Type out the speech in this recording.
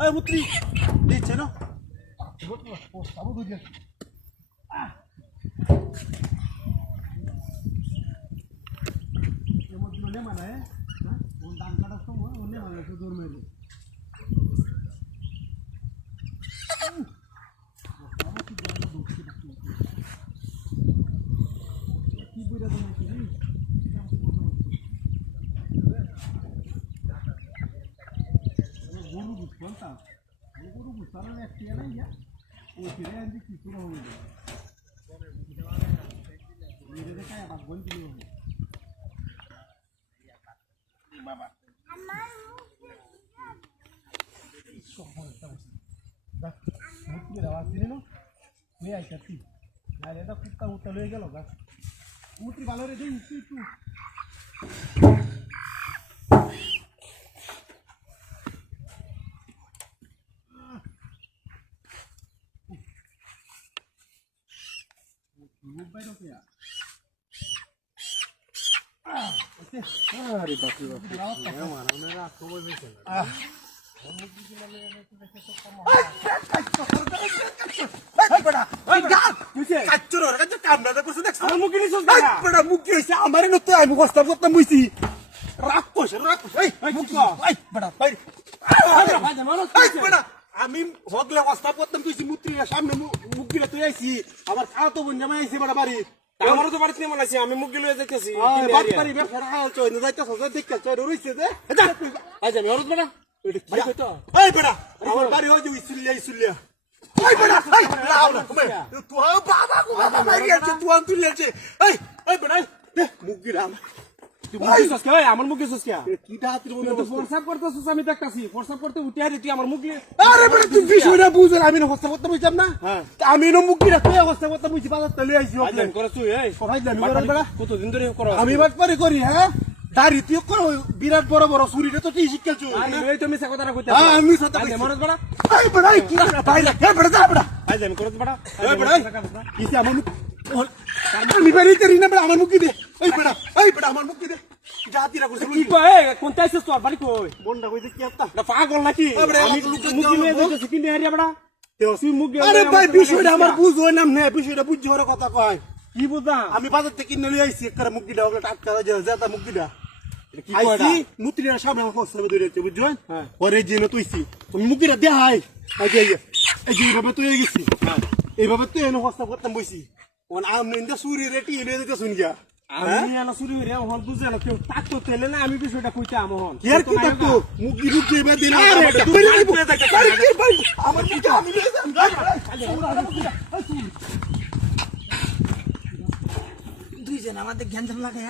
এই মুত্রি দিচ্ছে না সাবু দুই দিন এমন কি মানে হ্যাঁ কোন দান কাটার সময় ওনে মানে তো দূর মেরে কি বুঝা দেন কি গরু বুঝতা গরু বুঝতা না একটি না ইয়া ও ফিরে আনতে কি শুরু হবে মেরে দেখা আবার বল দিও বাবা আমার দেখ মুখের আওয়াজ দিলে না তুই আইতাছি না এটা কুত্তা উত্তা লয়ে গেল গা মুত্রি ভালো রে দিই একটু বাইরে কি আরে বাকি মারানোরা খবর হইছে না এই বড়া এই গা তুই কাচ্চর ওর কাছে কামনা করছ দেখ আমার মুখে নিছস না বড়া মুখে হইছে আমারে নতে আমি কষ্ট করতে মুইছি রাক্ষস এই মুখ এই বড়া ভাই এই বড়া আমি হগলে কষ্ট করতাম তুই মুত্রির সামনে মুখ গিলা তুই আইছি আমার খাওয়া তো বোন জামাই আইছি বড়া বাড়ি আমারও তো বাড়িতে মনে আছে আমি মুখ গিলা যাইতেছি বাপ পারি ব্যবসা হাল চই না যাইতেছ দেখতে চই রইছে দে আজ আমি ওরত বড়া এটা কি কইতো এই বড়া আমার বাড়ি হই যে ইসুলিয়া এই বড়া এই লাও না তুই বাবা গো বাবা মারি আছে তুই লিয়েছে এই বড়া দে মুখ গিলা তুই বুঝছস কে আমার মুখ গেছস কে কি দাঁতের মধ্যে তো ফোরসাপ করতেছস আমি দেখতাছি ফোরসাপ করতে উঠে আরে তুই আমার মুখ আরে বড় তুই বিষয়টা বুঝ আমি না ফোরসাপ করতে বুঝতাম না আমি না মুখ গিলা তুই ফোরসাপ করতে বুঝি বাজার তলে আইছি আমি করে তুই এই কোথায় যাবি বড় কত দিন ধরে করো আমি বাট পারি করি হ্যাঁ দাড়ি তুই করো বিরাট বড় বড় সুরিটা তো তুই শিখছস এই তুমি সে কথাটা কইতে আমি সত্য কইছি মরদ বড় এই বড় কি ভাই না কে বড় যা বড় আই যাবি করত বড় এই বড় কিসে আমার মুখ আমি বাড়ি তেরি না আমার মুখ দে এই বড় আমার মুখ দে জাতিরা করছ কি কই কোন তাইছ তোর বাড়ি কই বন্ডা কইতে কি আত্তা না পাগল নাকি আমি মুখ নিয়ে যাইতেছি কি নিয়ে হারিয়া বড় তুই মুখ আরে ভাই বিষয়টা আমার বুঝ হই না নে বিষয়টা বুঝ হওয়ার কথা কয় কি বুঝা আমি বাজার থেকে কিনে লই আইছি একবার মুখ দিডা ওটা টাটকা যেটা মুখ দিডা কি কয়টা আইছি মুত্রির সামনে আমার ফসল ধরে আছে বুঝছেন হ্যাঁ পরে জিনে তুইছি তুমি মুখ দিডা দে হাই এই যে ভাবে তুই গেছি হ্যাঁ এইভাবে তুই এনে হস্তা করতাম বইছি ওন আমি ইন্দা সুরি রেটি এলে দিতে শুন গিয়া আমি আনা সুরি রে হল বুঝে না কেউ তাকতো তেলে না আমি বিষয়টা কইতে আমহন কি আর কি তাকতো মুখ দি রুক দিবে দিন তুই আমার কি আমি দুইজন আমাদের জ্ঞান লাগে